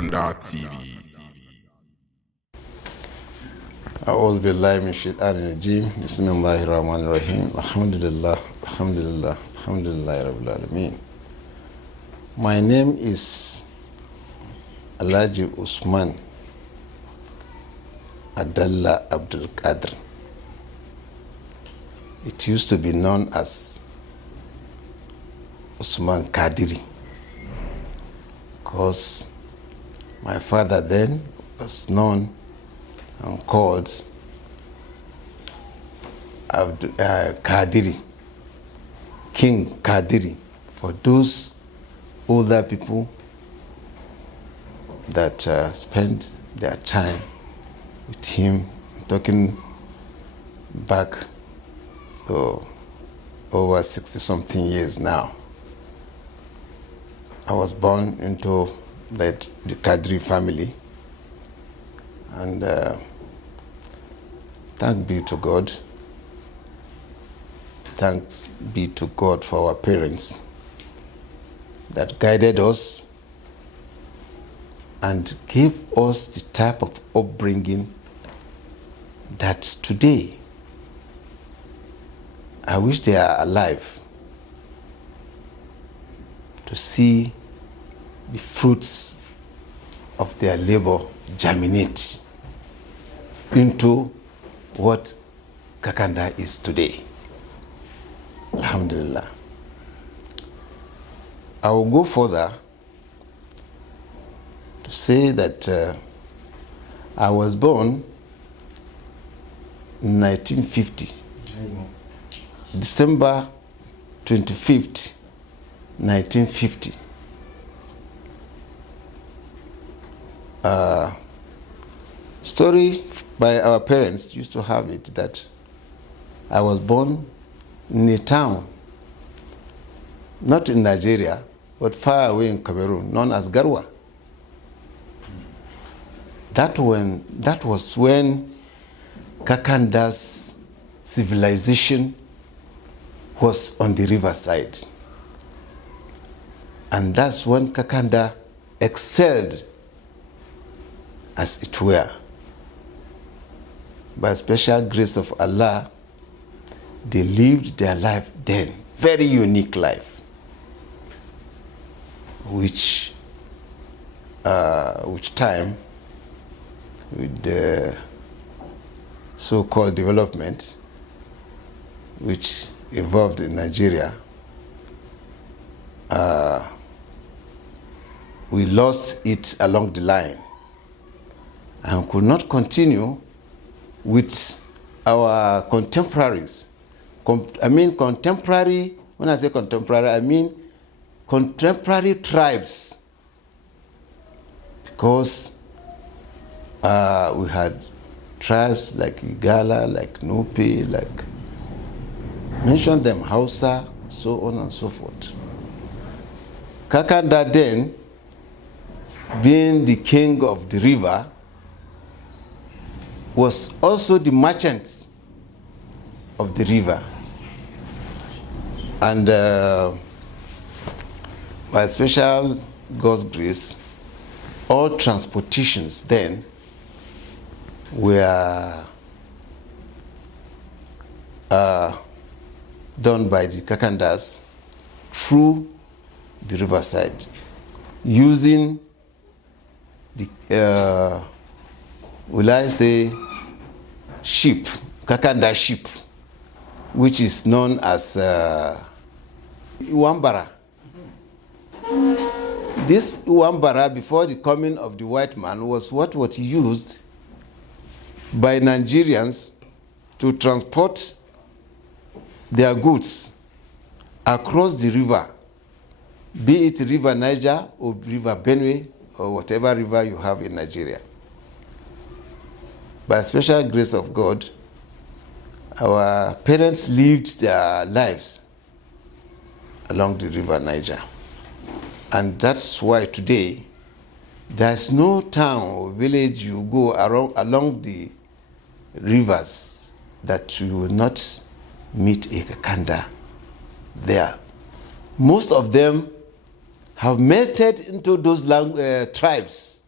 Kakanda TV. أعوذ بالله من الشيطان الرجيم بسم الله الرحمن الرحيم الحمد لله الحمد لله رب العالمين. My name is Alhaji Usman Adalla Abdul Qadir. It used to be known as Usman Kadiri because my father then was known and called Kadiri, King Kadiri, for those older people that spend their time with him, talking back so over 60-something years now. I was born into the Kadiri family, and thanks be to God. Thanks be to God for our parents that guided us and gave us the type of upbringing that today I wish they are alive to see the fruits of their labor germinate into what Kakanda is today. Alhamdulillah. I will go further to say that I was born in 1950, December 25th, 1950. Story by our parents used to have it that I was born in a town, not in Nigeria, but far away in Cameroon, known as Garwa. That was when Kakanda's civilization was on the riverside. And that's when Kakanda excelled, as it were. By special grace of Allah, they lived their life then, very unique life, which time, with the so-called development, which evolved in Nigeria, we lost it along the line and could not continue with our contemporaries. Contemporary, when I say contemporary, I mean contemporary tribes, because we had tribes like Igala, like Nupi, like, mention them, Hausa, so on and so forth. Kakanda then, being the king of the river, was also the merchant of the river. And by special God's grace, all transportations then were done by the Kakandas through the riverside, using the, will I say, ship, Kakanda ship, which is known as Iwambara. This Iwambara, before the coming of the white man, was what was used by Nigerians to transport their goods across the river, be it River Niger or River Benue or whatever river you have in Nigeria. By special grace of God, our parents lived their lives along the River Niger. And that's why today, there's no town or village you go along the rivers that you will not meet a Kakanda there. Most of them have melted into those tribes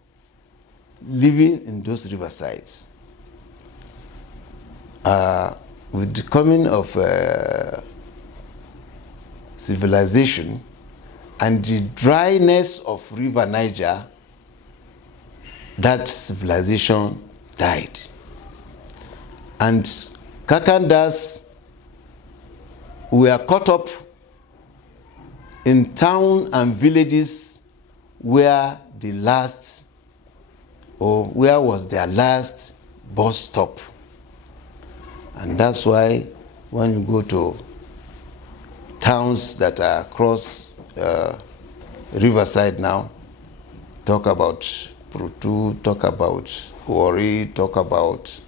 living in those riversides. With the coming of civilization and the dryness of River Niger, that civilization died. And Kakandas were caught up in town and villages where the last, or where was their last bus stop. And that's why when you go to towns that are across riverside now, talk about Prutu, talk about Warri, talk about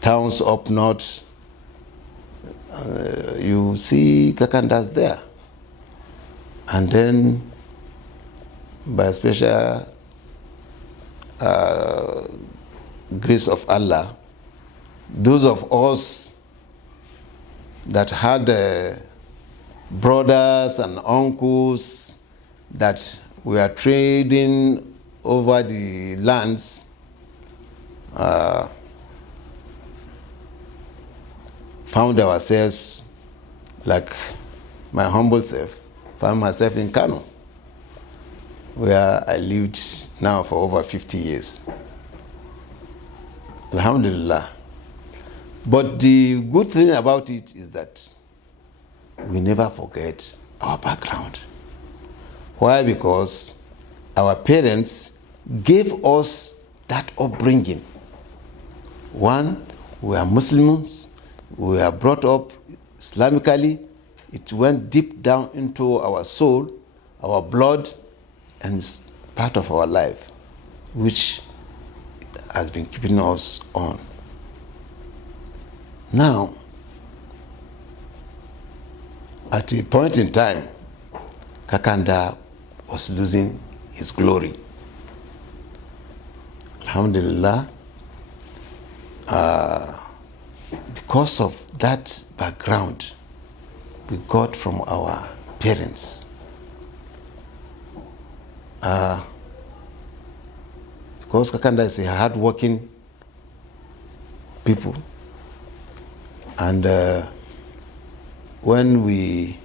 towns up north, you see Kakandas there. And then by special grace of Allah, those of us that had brothers and uncles that were trading over the lands, found ourselves, like my humble self, found myself in Kano, where I lived now for over 50 years. Alhamdulillah. But the good thing about it is that we never forget our background. Why? Because our parents gave us that upbringing. One, we are Muslims, we are brought up Islamically. It went deep down into our soul, our blood, and it's part of our life, which has been keeping us on. Now, at a point in time, Kakanda was losing his glory. Alhamdulillah, because of that background we got from our parents, because Kakanda is a hard-working people, and when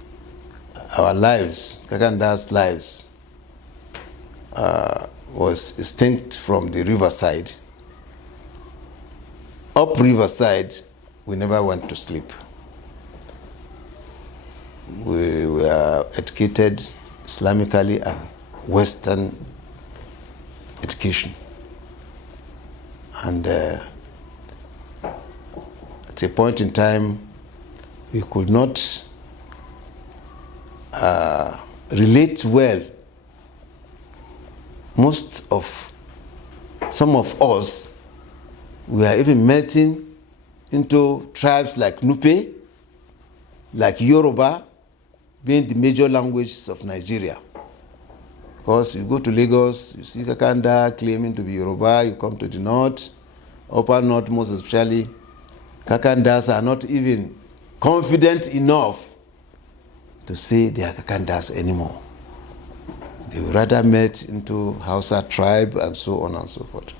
our lives, Kakanda's lives, was extinct from the riverside, up riverside, we never went to sleep. We were educated Islamically and Western education. And at a point in time, we could not relate well. Some of us, we are even melting into tribes like Nupe, like Yoruba, being the major languages of Nigeria. Because you go to Lagos, you see Kakanda claiming to be Yoruba, you come to the north, upper north most especially, Kakandas are not even confident enough to say they are Kakandas anymore. They would rather melt into Hausa tribe and so on and so forth.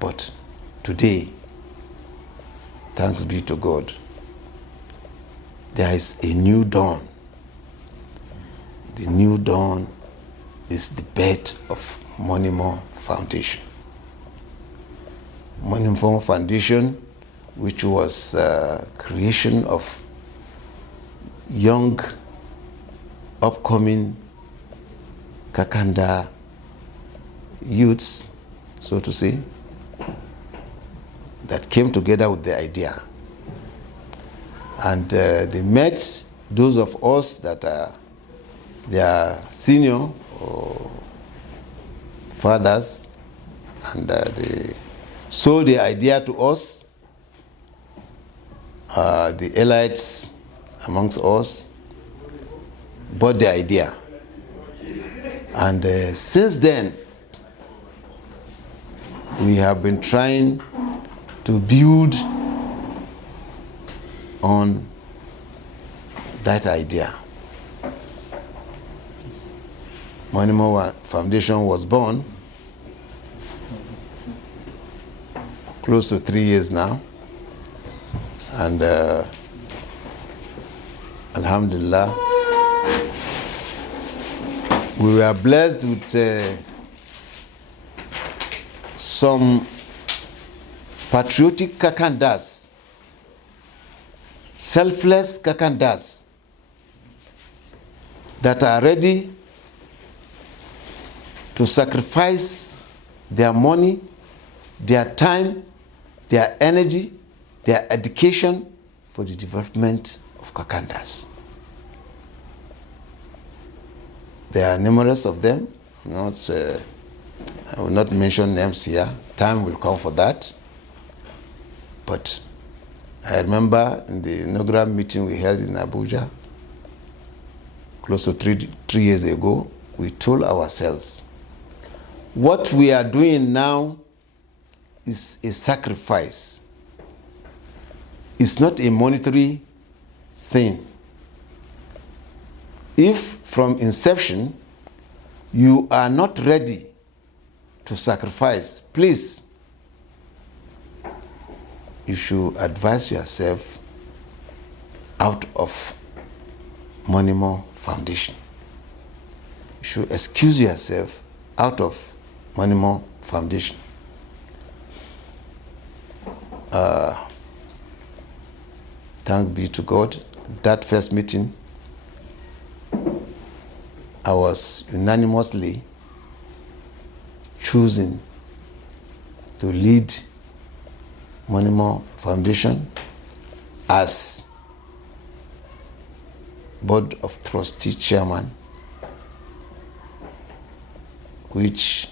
But today, thanks be to God, there is a new dawn. The new dawn is the birth of Monimo Foundation. Monimo Foundation, which was creation of young, upcoming Kakanda youths, so to say, that came together with the idea. And they met those of us that are their senior or fathers, and they sold the idea to us, the elites amongst us bought the idea. And since then, we have been trying to build on that idea. Monimo Foundation was born, close to 3 years now. And Alhamdulillah, we were blessed with some patriotic Kakandas, selfless Kakandas that are ready to sacrifice their money, their time, their energy, their education for the development of Kakandas. There are numerous of them. I will not mention names here. Time will come for that. But I remember in the inaugural meeting we held in Abuja, close to three years ago, we told ourselves, what we are doing now is a sacrifice. It's not a monetary thing. If from inception you are not ready to sacrifice, please, you should advise yourself out of Monimo Foundation. You should excuse yourself out of Monimo Foundation. Thank be to God. That first meeting, I was unanimously chosen to lead Monimo Foundation as Board of Trustee Chairman, which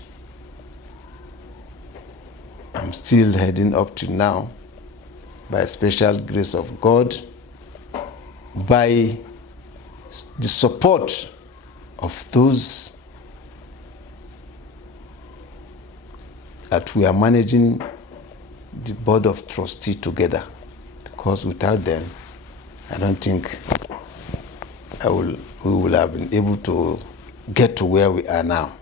I'm still heading up to now by special grace of God, by the support of those that we are managing the Board of Trustees together, because without them, I don't think we will have been able to get to where we are now.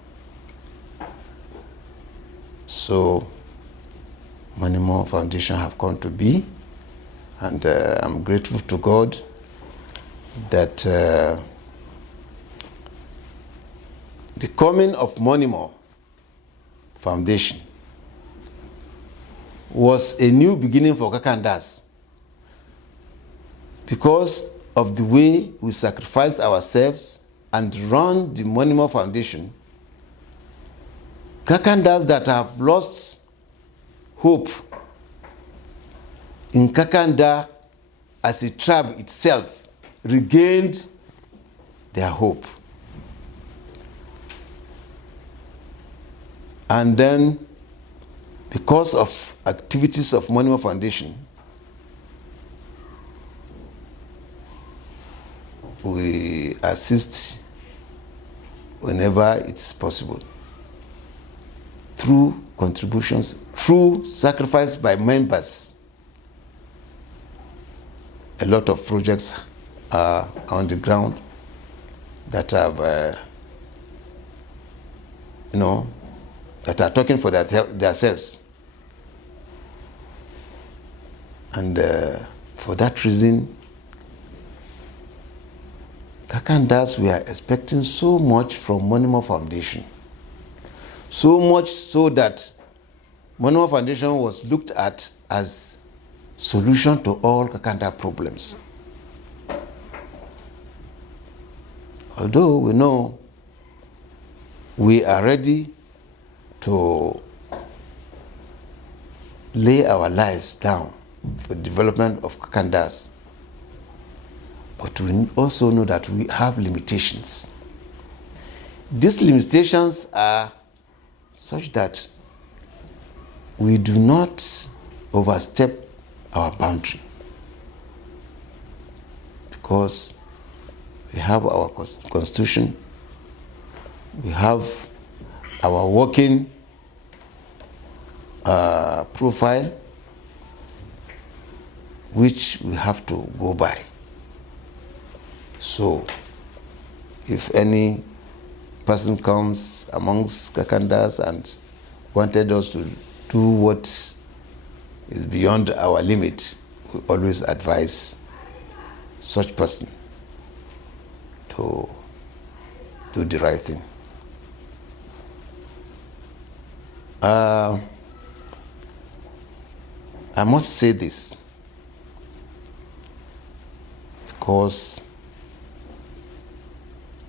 So, Monimo Foundation have come to be, and I'm grateful to God that the coming of Monimo Foundation was a new beginning for Kakandas, because of the way we sacrificed ourselves and run the Monimo Foundation. Kakandas that have lost hope in Kakanda as a tribe itself regained their hope. And then, because of activities of Monimo Foundation, we assist whenever it's possible, through contributions, through sacrifice by members. A lot of projects are on the ground that have, that are talking for themselves. And for that reason, Kakandas, we are expecting so much from Monimo Foundation. So much so that Monimo Foundation was looked at as solution to all Kakanda problems. Although we know we are ready to lay our lives down for the development of Kakandas, but we also know that we have limitations. These limitations are such that we do not overstep our boundary, because we have our constitution, we have our working profile, which we have to go by. So, if any person comes amongst Kakandas and wanted us to do what is beyond our limit, we always advise such person to do the right thing. I must say this because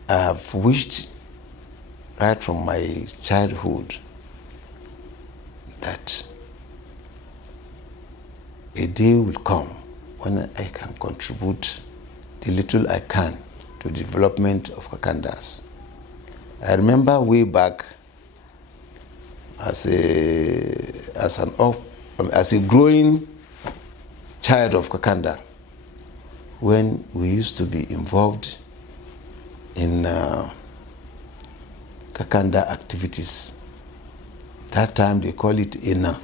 I have wished right from my childhood that a day will come when I can contribute the little I can to the development of Kakandas. I remember way back as a growing child of Kakanda, when we used to be involved in Kakanda activities. That time they call it Ina.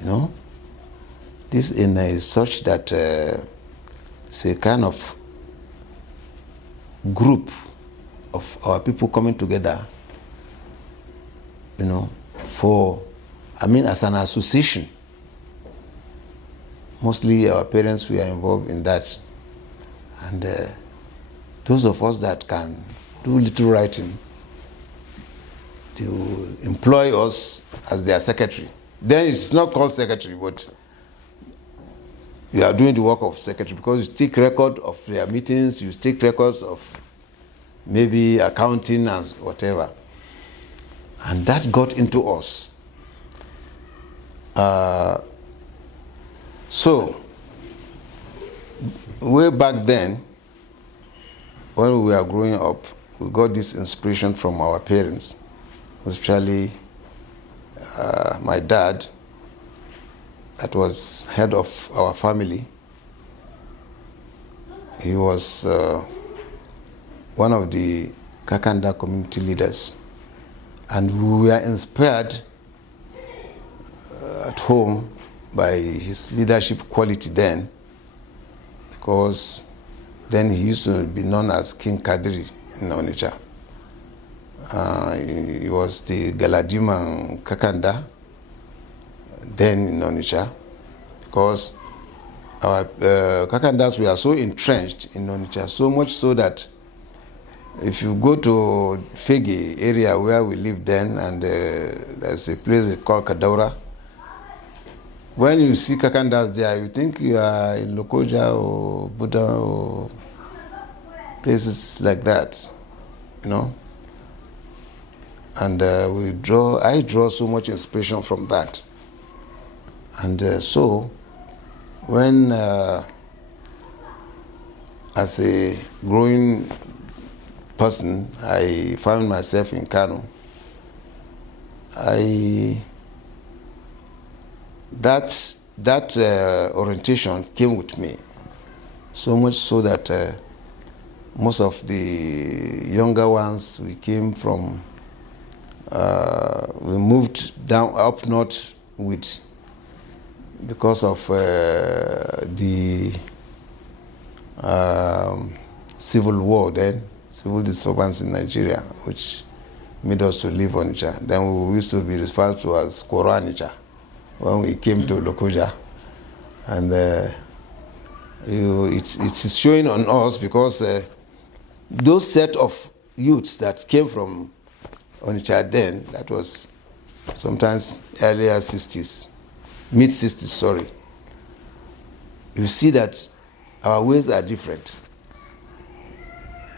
You know, this Ina is such that it's a kind of group of our people coming together, you know, as an association. Mostly our parents were involved in that. And those of us that can do little writing, to employ us as their secretary. Then it's not called secretary, but you are doing the work of secretary because you take record of their meetings, you take records of maybe accounting and whatever. And that got into us. So, way back then, when we were growing up, we got this inspiration from our parents, especially my dad, that was head of our family. He was one of the Kakanda community leaders. And we were inspired at home by his leadership quality then, because then he used to be known as King Kadri in Onitsha. He was the Galadima Kakanda then in Onitsha, because our Kakandas were so entrenched in Onitsha, so much so that if you go to Fegi area where we lived then, and there's a place called Kadaura, when you see Kakandas there, you think you are in Lokoja or Buddha or places like that, you know. And I draw so much inspiration from that. And so, when as a growing person, I found myself in Kano, that orientation came with me, so much so that most of the younger ones, we came from, we moved down up north because of the civil war then, civil disturbance in Nigeria, which made us to leave Onitsha. Then we used to be referred to as Koro Onitsha when we came to Lokoja. And it's showing on us because those set of youths that came from Onitsha then, that was sometimes earlier 60s, mid 60s, sorry. You see that our ways are different.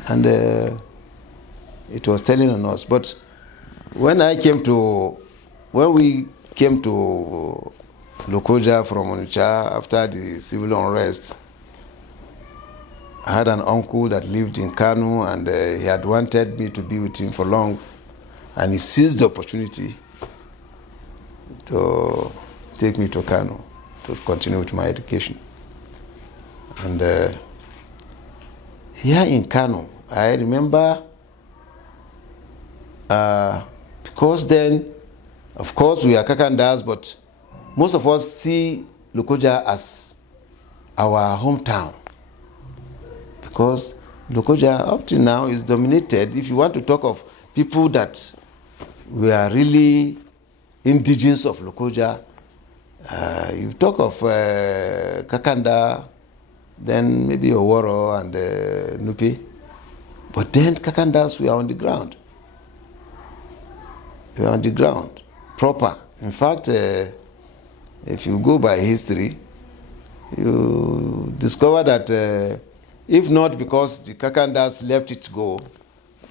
And it was telling on us. But when we came to Lokoja from Onitsha after the civil unrest, I had an uncle that lived in Kano, and he had wanted me to be with him for long, and he seized the opportunity to take me to Kano to continue with my education. And here in Kano, I remember, because then, of course, we are Kakandas, but most of us see Lokoja as our hometown, because Lokoja up to now is dominated. If you want to talk of people that were really indigenous of Lokoja, you talk of Kakanda, then maybe Oworo and Nupi. But then Kakandas were on the ground. They were on the ground, proper. In fact, if you go by history, you discover that if not because the Kakandas left it go,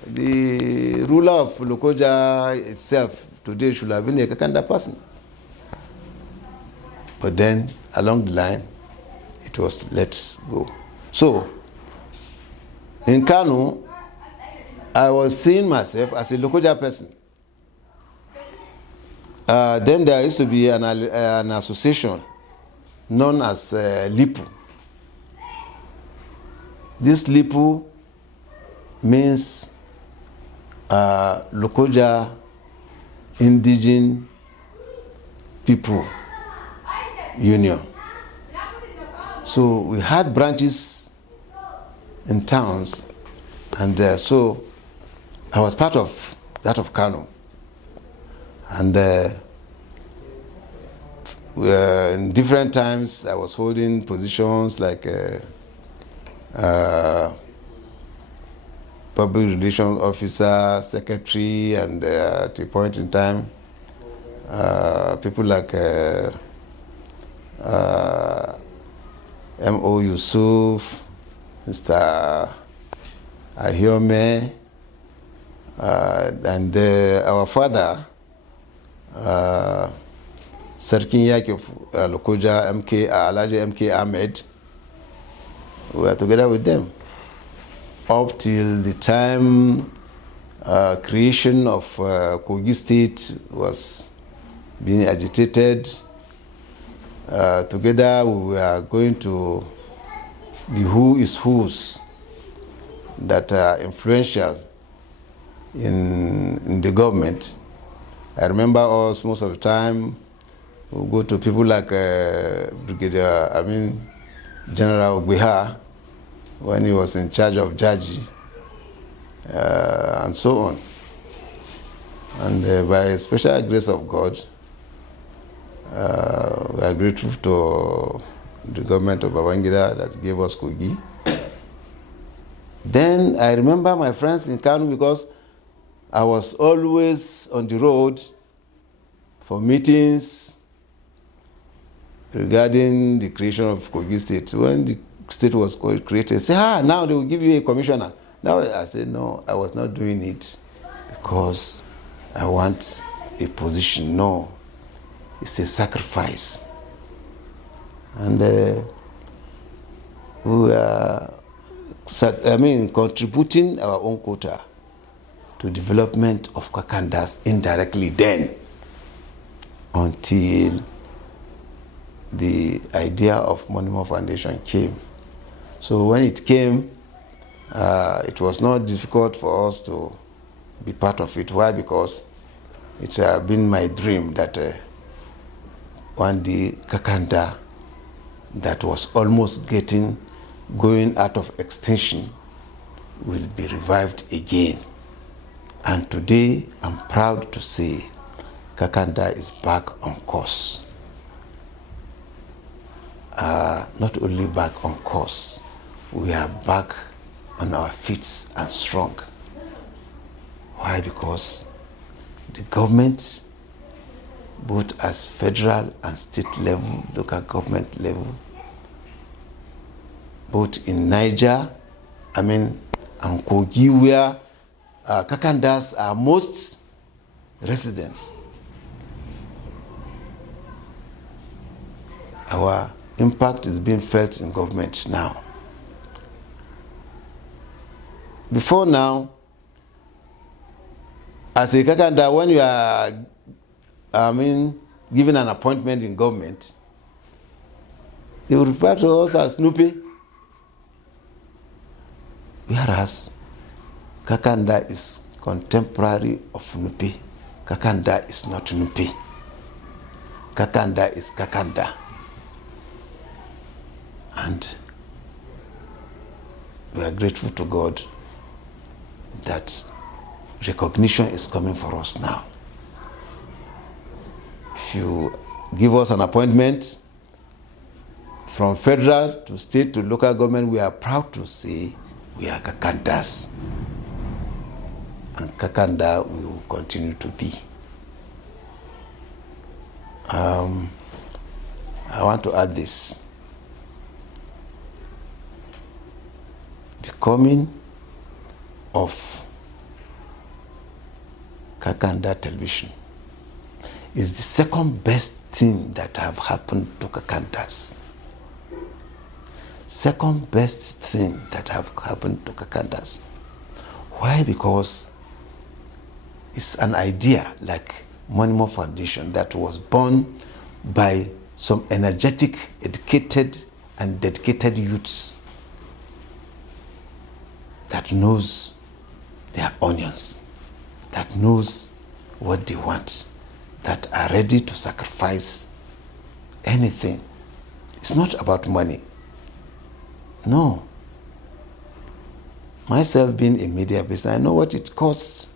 the ruler of Lokoja itself today should have been a Kakanda person. But then, along the line, it was let's go. So, in Kano, I was seeing myself as a Lokoja person. Then there used to be an association known as Lipu. This Lipu means Lokoja Indigenous People Union. So we had branches in towns, and so I was part of that of Kano. And in different times, I was holding positions like public relations officer, secretary, and at a point in time, people like M.O. Yusuf, Mr. Ahiome, and our father, Sarkin Yaki of Lokoja, Alaji M.K. Ahmed, we were together with them up till the time creation of Kogi State was being agitated. Together we were going to the who is who's that are influential in the government. I remember us most of the time we go to people like General Ogbeha when he was in charge of Jaji and so on. And by special grace of God, we are grateful to the government of Babangida that gave us Kogi. Then I remember my friends in Kano because I was always on the road for meetings regarding the creation of Kogi State. When the state was created, say, now they will give you a commissioner. Now I said, no, I was not doing it because I want a position. No, it's a sacrifice. And we are, contributing our own quota to development of Kakandas indirectly then until the idea of Monimo Foundation came. So when it came, it was not difficult for us to be part of it. Why? Because it's been my dream that one day Kakanda that was almost going out of extinction will be revived again. And today, I'm proud to say Kakanda is back on course. Not only back on course, we are back on our feet and strong. Why? Because the government, both as federal and state level, local government level, both in Niger, and Kogi, where Kakandas are most residents. Our impact is being felt in government now. Before now, as a Kakanda, when you are, given an appointment in government, they will refer to us as Nupi. Whereas Kakanda is contemporary of Nupi. Kakanda is not Nupi. Kakanda is Kakanda. And we are grateful to God that recognition is coming for us now. If you give us an appointment from federal to state to local government, we are proud to say we are Kakandas. And Kakanda we will continue to be. I want to add this. The coming of Kakanda television is the second best thing that have happened to Kakandas. Second best thing that have happened to Kakandas. Why? Because it's an idea like Monimo Foundation that was born by some energetic, educated, and dedicated youths that knows their onions, that knows what they want, that are ready to sacrifice anything. It's not about money. No. Myself being a media person, I know what it costs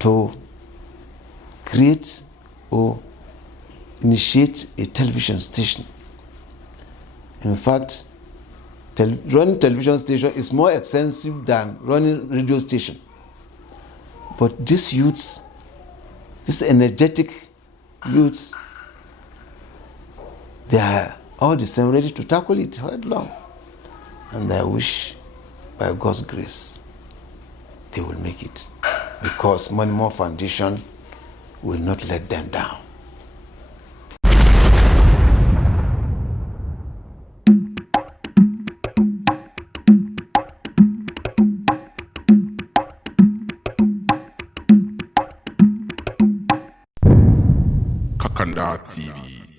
to create or initiate a television station. In fact, running television station is more expensive than running radio station. But these youths, these energetic youths, they are all the same, ready to tackle it headlong. And I wish, by God's grace, they will make it. Because Monimo Foundation will not let them down. Kakanda TV.